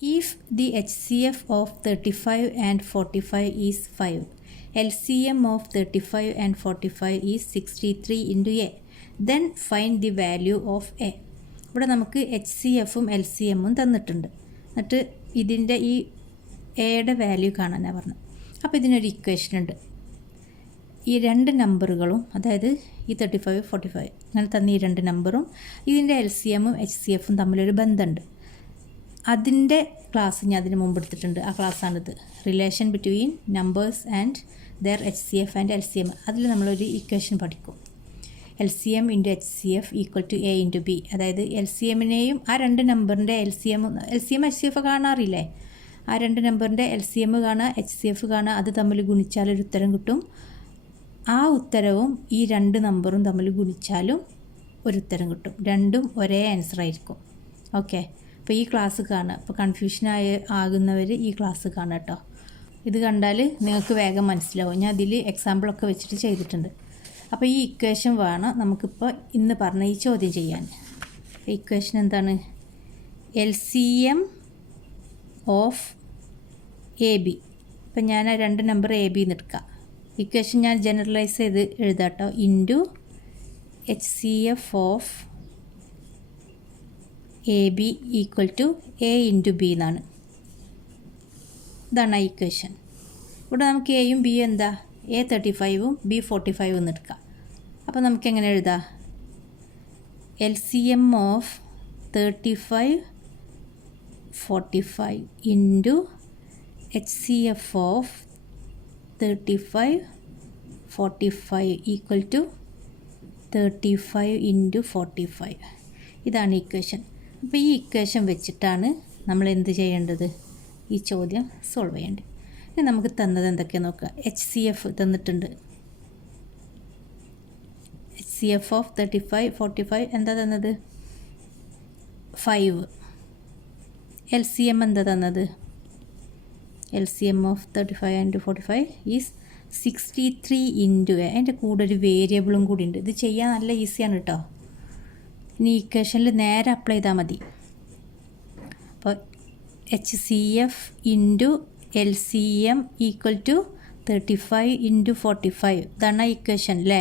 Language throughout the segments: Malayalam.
If the HCF of 35 and 45 is 5, LCM of 35 and 45 is 63 into A, then find the value of A. ഇവിടെ നമുക്ക് എച്ച് സി എഫും എൽ സി എമ്മും തന്നിട്ടുണ്ട്. എന്നിട്ട് ഇതിൻ്റെ ഈ എയുടെ വാല്യൂ കാണാനാണ് പറഞ്ഞത്. അപ്പോൾ ഇതിനൊരു ഇക്വേഷൻ ഉണ്ട്. ഈ രണ്ട് നമ്പറുകളും, അതായത് ഈ 35 45 അങ്ങനെ തന്ന ഈ രണ്ട് നമ്പറും ഇതിൻ്റെ എൽ സി എമ്മും എച്ച് സി എഫും തമ്മിലൊരു ബന്ധമുണ്ട്. അതിൻ്റെ ക്ലാസ് ഞാൻ അതിന് മുമ്പ് എടുത്തിട്ടുണ്ട്. ആ ക്ലാസ്സാണിത്, relation between numbers and their H C F and L C M. അതിൽ നമ്മളൊരു ഇക്വേഷൻ പഠിക്കും. L C M into H C F equal to A into B. അതായത് എൽ സി എമ്മിനെയും ആ രണ്ട് നമ്പറിൻ്റെ L C M H C F കാണാറില്ലേ, ആ രണ്ട് നമ്പറിൻ്റെ എൽ സി എം കാണുക, എച്ച് സി എഫ് കാണുക, അത് തമ്മിൽ ഗുണിച്ചാൽ ഒരു ഉത്തരം കിട്ടും. ആ ഉത്തരവും ഈ രണ്ട് നമ്പറും തമ്മിൽ ഗുണിച്ചാലും ഒരു ഉത്തരം കിട്ടും. രണ്ടും ഒരേ ആൻസർ ആയിരിക്കും. ഓക്കെ, അപ്പോൾ ഈ ക്ലാസ് കാണുക. അപ്പോൾ ആകുന്നവർ ഈ ക്ലാസ് കാണുക കേട്ടോ. ഇത് കണ്ടാൽ നിങ്ങൾക്ക് വേഗം മനസ്സിലാവും. ഞാൻ അതിൽ എക്സാമ്പിളൊക്കെ വെച്ചിട്ട് ചെയ്തിട്ടുണ്ട്. അപ്പോൾ ഈ ഇക്വേഷൻ വേണം നമുക്കിപ്പോൾ ഇന്ന് പറഞ്ഞ ഈ ചോദ്യം ചെയ്യാൻ. ഇക്വേഷൻ എന്താണ്? L C M of A B. ഇപ്പം ഞാൻ ആ രണ്ട് നമ്പർ എ ബി എന്ന് എടുക്കാം. ഇക്വേഷൻ ഞാൻ ജനറലൈസ് ചെയ്ത് എഴുതാം കേട്ടോ. Into H C F of A B equal to A into B എന്നാണ്. ഇതാണ് ആ ഇക്വേഷൻ. ഇവിടെ നമുക്ക് എയും ബിയും എന്താ? എ 35ഉം ബി 45 എന്ന് എടുക്കാം. അപ്പോൾ നമുക്ക് എങ്ങനെ എഴുതാം? L C M of 35 45 into H C F of 35 45 equal to 35 into 45. ഇതാണ് ഇക്വേഷൻ. അപ്പോൾ ഈ ഇക്വേഷൻ വെച്ചിട്ടാണ് നമ്മൾ എന്ത് ചെയ്യേണ്ടത്? ഈ ചോദ്യം സോൾവ് ചെയ്യേണ്ടത്. ഇനി നമുക്ക് തന്നത് എന്തൊക്കെയാണ് നോക്കുക. എച്ച് സി എഫ് തന്നിട്ടുണ്ട്. എച്ച് സി എഫ് ഓഫ് 35 45 എന്താ തന്നത്? 5. എൽ സി എം എന്താ തന്നത്? L C M of 35 and 45 is 63 into A. അതിൻ്റെ കൂടെ ഒരു വേരിയബിളും കൂടി ഉണ്ട്. ഇത് ചെയ്യാൻ നല്ല ഈസിയാണ് കേട്ടോ. ഇനി ഇക്വേഷനിൽ നേരെ അപ്ലൈ ചെയ്താൽ മതി. അപ്പോൾ H C F into L C M equal to 35 into 45. ഇതാണ് ഇക്വേഷൻ അല്ലേ?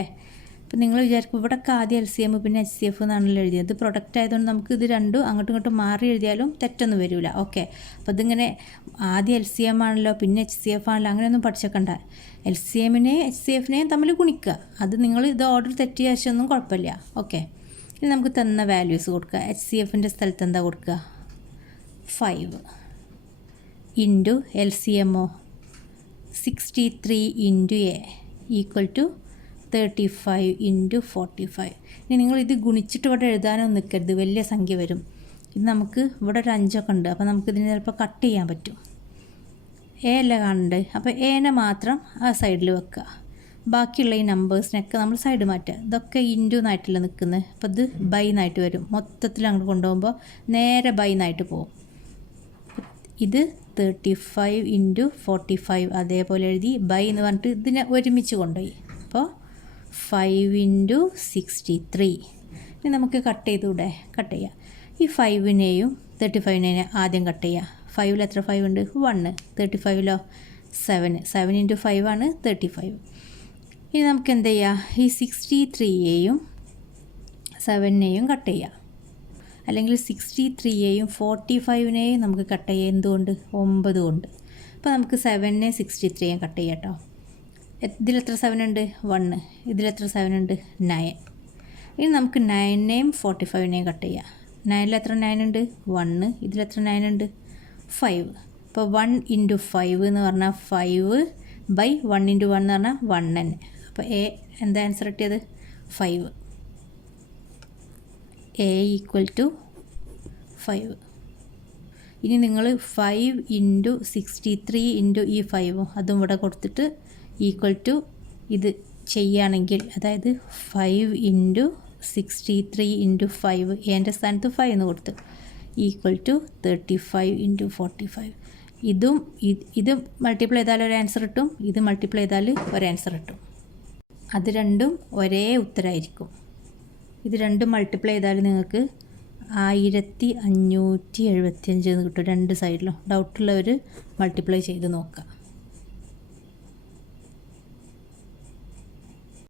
അപ്പോൾ നിങ്ങൾ വിചാരിക്കും ഇവിടെയൊക്കെ ആദ്യം എൽ സി എം പിന്നെ എച്ച് സി എഫ് എന്നാണല്ലോ എഴുതിയത്. ഇത് പ്രൊഡക്റ്റ് ആയതുകൊണ്ട് നമുക്ക് ഇത് രണ്ടും അങ്ങോട്ടും ഇങ്ങോട്ടും മാറി എഴുതിയാലും തെറ്റൊന്നും വരില്ല. ഓക്കെ, അപ്പോൾ ഇതിങ്ങനെ ആദ്യം എൽ സി എം ആണല്ലോ പിന്നെ എച്ച് സി എഫ് ആണല്ലോ അങ്ങനെയൊന്നും പഠിച്ചേക്കണ്ട. എൽ സി എമ്മിനെയും എച്ച് സി എഫിനെയും തമ്മിൽ ഗുണിക്കുക. അത് നിങ്ങൾ ഇത് ഓർഡർ തെറ്റിയ ശേഷമൊന്നും കുഴപ്പമില്ല. ഓക്കെ, ഇനി നമുക്ക് തന്ന വാല്യൂസ് കൊടുക്കുക. എച്ച് സി എഫിൻ്റെ സ്ഥലത്ത് എന്താ കൊടുക്കുക? 5 ഇൻറ്റു എൽ സി എമ്മോ 63 into A equal to 35 into 45. ഇനി നിങ്ങൾ ഇത് ഗുണിച്ചിട്ട് ഇവിടെ എഴുതാനൊന്നും നിൽക്കരുത്, വലിയ സംഖ്യ വരും. ഇത് നമുക്ക് ഇവിടെ ഒരു 5 ഒക്കെ ഉണ്ട്. അപ്പോൾ നമുക്കിതിന് ചിലപ്പോൾ കട്ട് ചെയ്യാൻ പറ്റും. എ അല്ല കാണണ്ടേ, അപ്പോൾ എനെ മാത്രം ആ സൈഡിൽ വെക്കുക. ബാക്കിയുള്ള ഈ നമ്പേഴ്സിനൊക്കെ നമ്മൾ സൈഡ് മാറ്റുക. ഇതൊക്കെ ഇൻറ്റു എന്നായിട്ടല്ല നിൽക്കുന്നത്. അപ്പോൾ ഇത് ബൈ എന്നായിട്ട് വരും. മൊത്തത്തിൽ അങ്ങോട്ട് കൊണ്ടുപോകുമ്പോൾ നേരെ ബൈ എന്നായിട്ട് പോകും. ഇത് 35 ഇൻറ്റു 45 അതേപോലെ എഴുതി ബൈ എന്ന് പറഞ്ഞിട്ട് ഇതിനെ ഒരുമിച്ച് കൊണ്ടുപോയി. അപ്പോൾ 5 ഇൻറ്റു 63. ഇനി നമുക്ക് കട്ട് ചെയ്തുകൂടെ? കട്ട് ചെയ്യാം. ഈ 5നെയും 35നെയും ആദ്യം കട്ട് ചെയ്യുക. 5ൽ എത്ര 5 ഉണ്ട്? 1. 35ലോ 7 ഇൻറ്റു 5 ആണ് 35. ഇനി നമുക്ക് എന്ത് ചെയ്യുക? ഈ 63യെയും 7നെയും കട്ട് ചെയ്യുക. അല്ലെങ്കിൽ 63യെയും 45നെയും നമുക്ക് കട്ട് ചെയ്യാം. എന്തുകൊണ്ട്? 9 കൊണ്ട്. അപ്പോൾ നമുക്ക് 7നെ 63യെയും കട്ട് ചെയ്യാം കേട്ടോ. ഇതിലെത്ര 7 ഉണ്ട്? 1. ഇതിലെത്ര 7 ഉണ്ട്? 9. ഇനി നമുക്ക് 9നെയും 45നെയും കട്ട് ചെയ്യാം. 9ൽ എത്ര 9 ഉണ്ട്? 1. ഇതിലെത്ര 9 ഉണ്ട്? 5. അപ്പോൾ 1 ഇൻറ്റു 5 എന്ന് പറഞ്ഞാൽ 5 ബൈ 1 ഇൻറ്റു 1 എന്ന് പറഞ്ഞാൽ 1 തന്നെ. അപ്പോൾ എ എന്താ ആൻസർ കിട്ടിയത്? 5. A equal to 5. ഇനി നിങ്ങൾ 5 ഇൻറ്റു 63 ഇൻറ്റു ഈ 5 അതും ഇവിടെ കൊടുത്തിട്ട് ഈക്വൽ ടു ഇത് ചെയ്യുകയാണെങ്കിൽ, അതായത് 5 ഇൻറ്റു 63 ഇൻറ്റു 5 എൻ്റെ സ്ഥാനത്ത് 5 എന്ന് കൊടുത്ത് ഈക്വൽ ടു 35 ഇൻറ്റു 45. ഇത് മൾട്ടിപ്ലൈ ചെയ്താൽ ഒരു ആൻസർ കിട്ടും, ഇത് മൾട്ടിപ്ലൈ ചെയ്താൽ ഒരു ആൻസർ കിട്ടും. അത് രണ്ടും ഒരേ ഉത്തരമായിരിക്കും. ഇത് രണ്ടും മൾട്ടിപ്ലൈ ചെയ്താൽ നിങ്ങൾക്ക് 1575 എന്ന് കിട്ടും രണ്ട് സൈഡിലും. ഡൗട്ടുള്ളവർ മൾട്ടിപ്ലൈ ചെയ്ത് നോക്കാം.